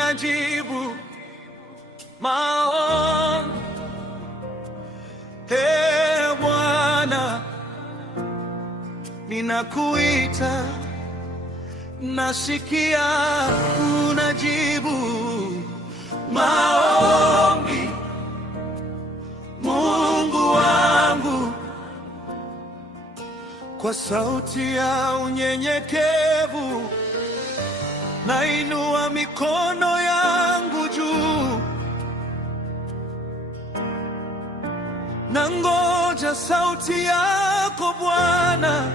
unajibu maombi. Ee Bwana, ninakuita, nasikia unajibu maombi. Mungu wangu, kwa sauti ya unyenyekevu nainua mikono yangu juu, nangoja sauti yako Bwana.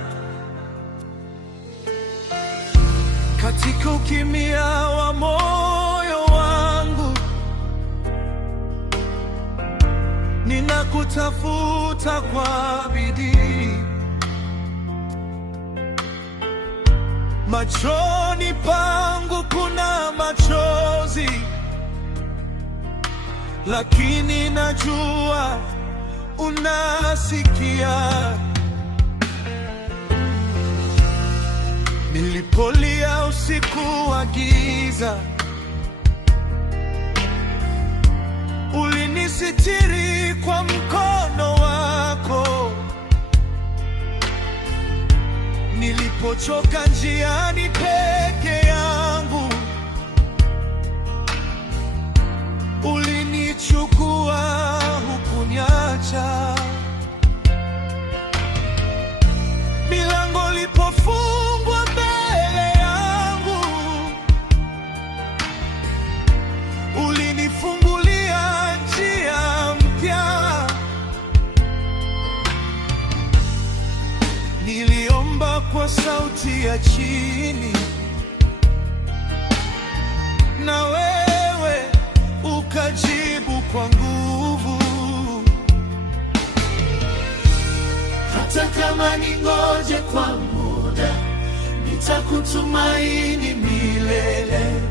Katika ukimya wa moyo wangu ninakutafuta kwa bidii. Machoni pangu kuna machozi, lakini najua unasikia. Nilipolia usiku wa giza, ulinisitiri kwa mkono wako. Nilipochoka njiani peke yangu, ulinichukua, hukuniacha. Milango ilipofungwa mbele yangu, ulinifungulia njia mpya. Niliomba kwa sauti ya chini, na wewe ukajibu kwa nguvu. Hata kama ningoje kwa muda, nitakutumaini milele,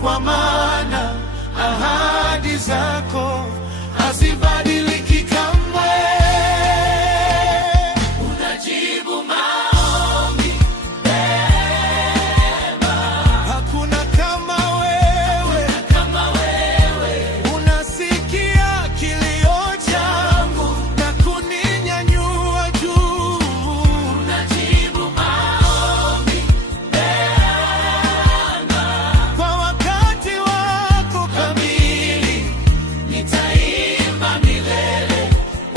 kwa maana ahadi zako hazibadiliki kamwe. Unajibu maombi mema. Hakuna kama wewe, unasikia kilio changu na kuninyanyua juu. Unajibu maombi mema. Kwa wakati wako kamili nitaimba milele,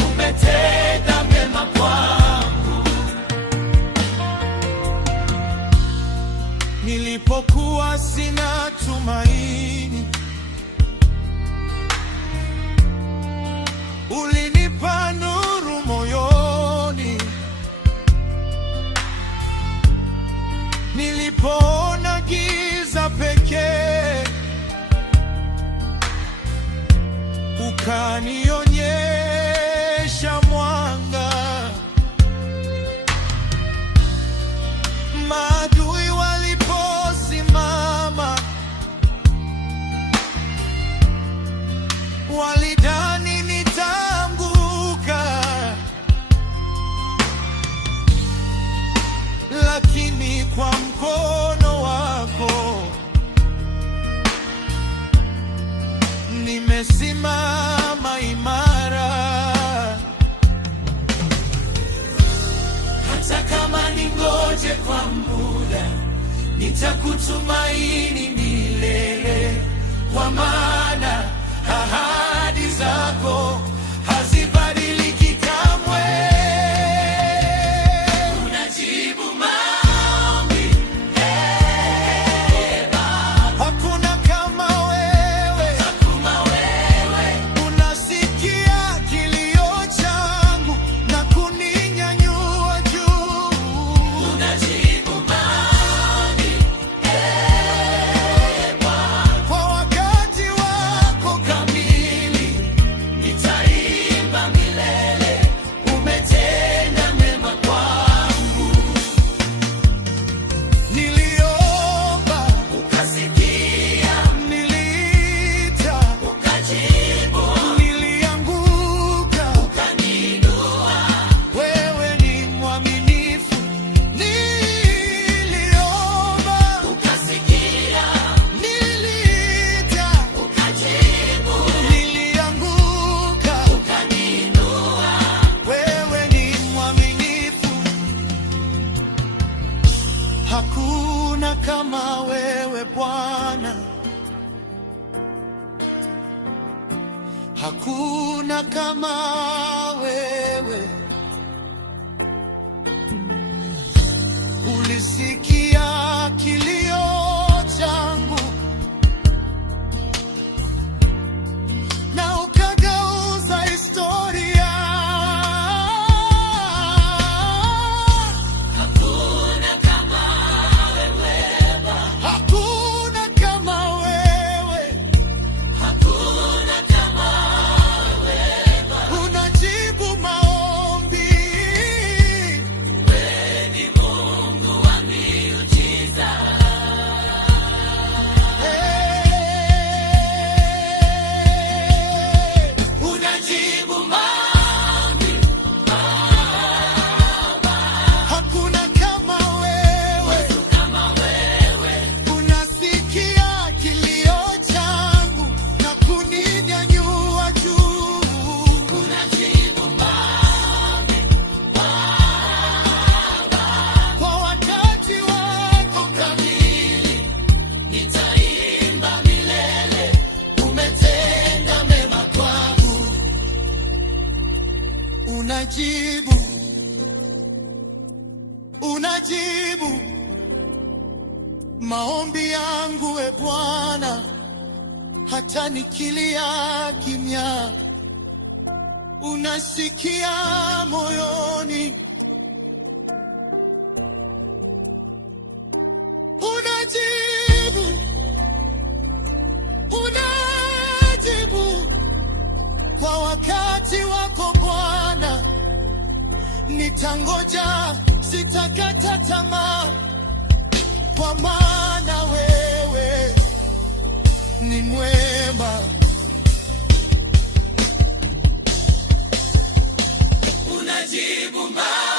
umetenda mema kwangu. Nilipokuwa sina tumaini, ulinipa nuru moyoni. Nilipoona giza pekee, ukanionyesha mwanga. Maadui waliposimama, walidhani nitaanguka, lakini kwa mkono wako nimesimama imara. Hata kama ningoje kwa muda, nitakutumaini milele, kwa maana ahadi zako hazibadiliki kamwe. Unajibu maombi mema. Hakuna kama wewe, unasikia kilio changu na kuninyanyua juu. Unajibu maombi mema. Kwa wakati wako kamili nitaimba Hakuna kama wewe Bwana, hakuna kama wewe. Ulisikia kilio changu na ukageuza historia. Hakuna kama wewe Baba, Hakuna kama wewe, hakuna kama wewe Baba. unajibu maombi. Wewe ni Mungu wa miujiza. Unajibu maombi Baba. Hakuna kama wewe, Kama wewe, unasikia kilio changu na kuninyanyua juu. unajibu maombi Kwa wakati wako kamili. Nitaimba milele, umetenda mema kwangu. unajibu maombi yangu, e Bwana, hata nikilia kimya, unasikia moyoni. Unajibu kwa wakati wako Bwana, nitangoja, sitakata tamaa, kwa maana wewe ni mwema. Unajibu maombi